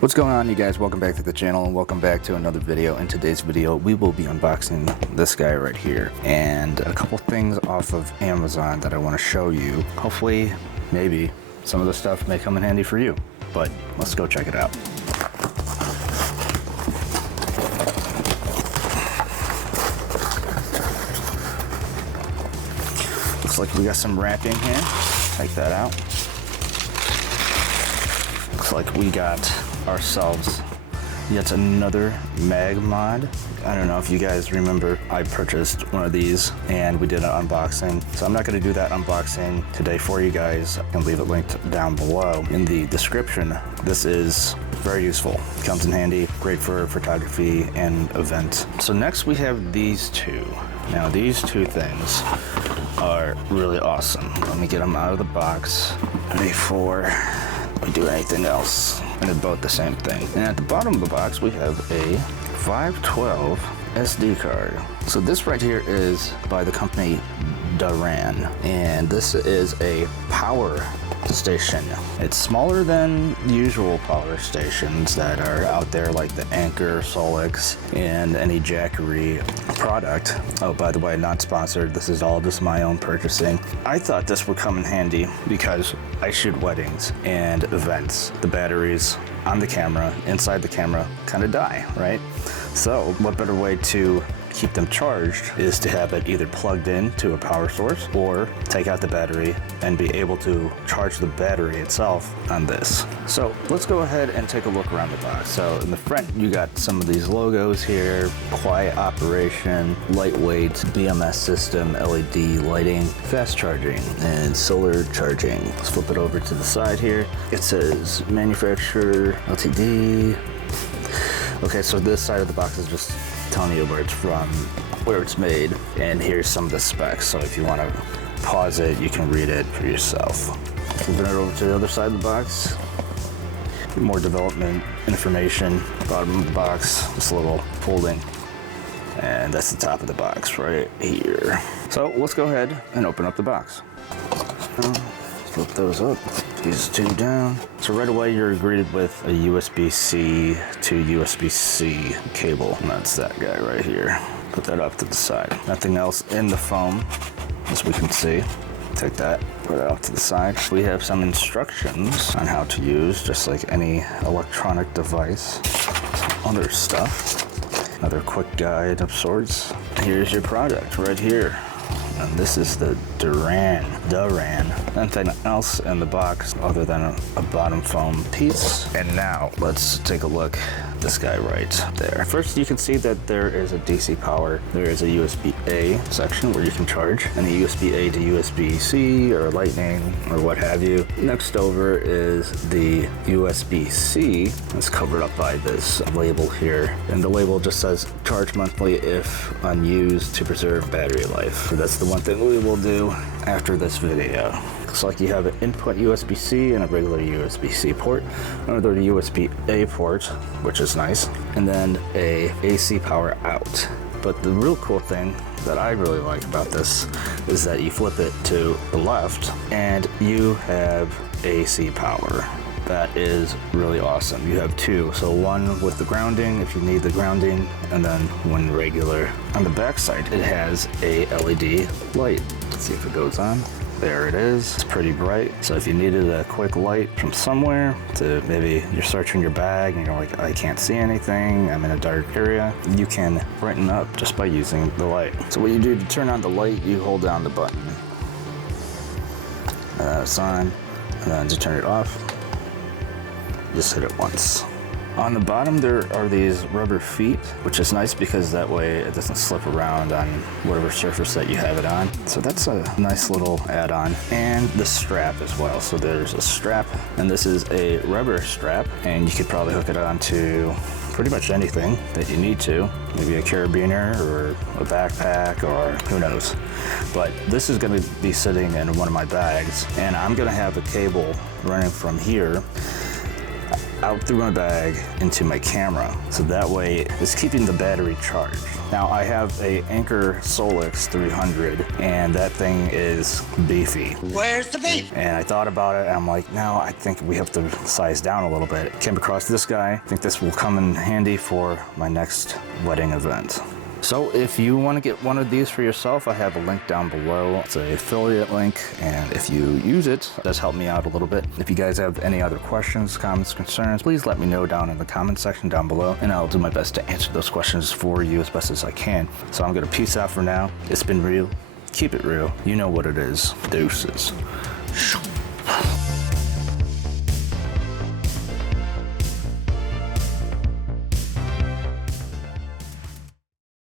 What's going on, you guys? Welcome back to the channel and welcome back to another video. In today's video we will be unboxing this guy right here and a couple things off of Amazon that I want to show you. Hopefully, maybe some of the stuff may come in handy for you, but let's go check it out. Looks like we got some wrapping here. Take that out. Looks like we got ourselves yet another mag mod. I don't know if you guys remember, I purchased one of these and we did an unboxing. So I'm not going to do that unboxing today for you guys. I can leave it linked down below in the description. This is very useful. Comes in handy, great for photography and event. So next we have these two. Now these two things are really awesome. Let me get them out of the box before we do anything else. And they're both the same thing. And at the bottom of the box we have a 512 SD card. So this right here is by the company Daran, and this is a power station. It's smaller than usual power stations that are out there, like the Anchor, Solix, and any Jackery product. Oh, by the way, not sponsored. This is all just my own purchasing. I thought this would come in handy because I shoot weddings and events. The batteries on the camera, inside the camera, kind of die, right? So what better way to keep them charged is to have it either plugged in to a power source or take out the battery and be able to charge the battery itself on this. So let's go ahead and take a look around the box. So in the front you got some of these logos here: quiet operation, lightweight, BMS system, LED lighting, fast charging, and solar charging. Let's flip it over to the side here. It says manufacturer, LTD. Okay, so this side of the box is just telling you where it's from, where it's made, and here's some of the specs. So if you want to pause it, you can read it for yourself. Flipping it over to the other side of the box, more development information. Bottom of the box, just a little folding, and that's the top of the box right here. So let's go ahead and open up the box. Flip those up, these two down. So right away you're greeted with a USB-C to USB-C cable, and that's that guy right here. Put that up to the side. Nothing else in the foam, as we can see. Take that, put it off to the side. We have some instructions on how to use, just like any electronic device. Some other stuff. Another quick guide of sorts. Here's your product right here. And this is the Daran. Nothing else in the box other than a bottom foam piece. And now let's take a look at this guy right there. First, you can see that there is a DC power. There is a USB-A section where you can charge, and a USB-A to USB-C or Lightning or what have you. Next over is the USB-C. It's covered up by this label here, and the label just says charge monthly if unused to preserve battery life. So that's the one thing we will do after this video. Looks like you have an input USB-C and a regular USB-C port, another USB-A port, which is nice, and then a AC power out. But the real cool thing that I really like about this is that you flip it to the left and you have AC power. That is really awesome. You have two, so one with the grounding if you need the grounding, and then one regular. On the back side it has a LED light. Let's see if it goes on. There it is. It's pretty bright. So if you needed a quick light from somewhere, to maybe you're searching your bag and you're like, I can't see anything, I'm in a dark area, you can brighten up just by using the light. So what you do to turn on the light, you hold down the button. It's on. And then to turn it off, just hit it once. On the bottom there are these rubber feet, which is nice because that way it doesn't slip around on whatever surface that you have it on. So that's a nice little add-on. And the strap as well. So there's a strap, and this is a rubber strap, and you could probably hook it onto pretty much anything that you need to. Maybe a carabiner or a backpack, or who knows. But this is going to be sitting in one of my bags, and I'm going to have a cable running from here out through my bag into my camera. So that way it's keeping the battery charged. Now I have a Anker Solix 300 and that thing is beefy. Where's the beef? And I thought about it and I'm like, no, I think we have to size down a little bit. Came across this guy. I think this will come in handy for my next wedding event. So if you want to get one of these for yourself, I have a link down below. It's an affiliate link, and if you use it, it does help me out a little bit. If you guys have any other questions, comments, concerns, please let me know down in the comment section down below, and I'll do my best to answer those questions for you as best as I can. So I'm gonna peace out for now. It's been real. Keep it real. You know what it is. Deuces.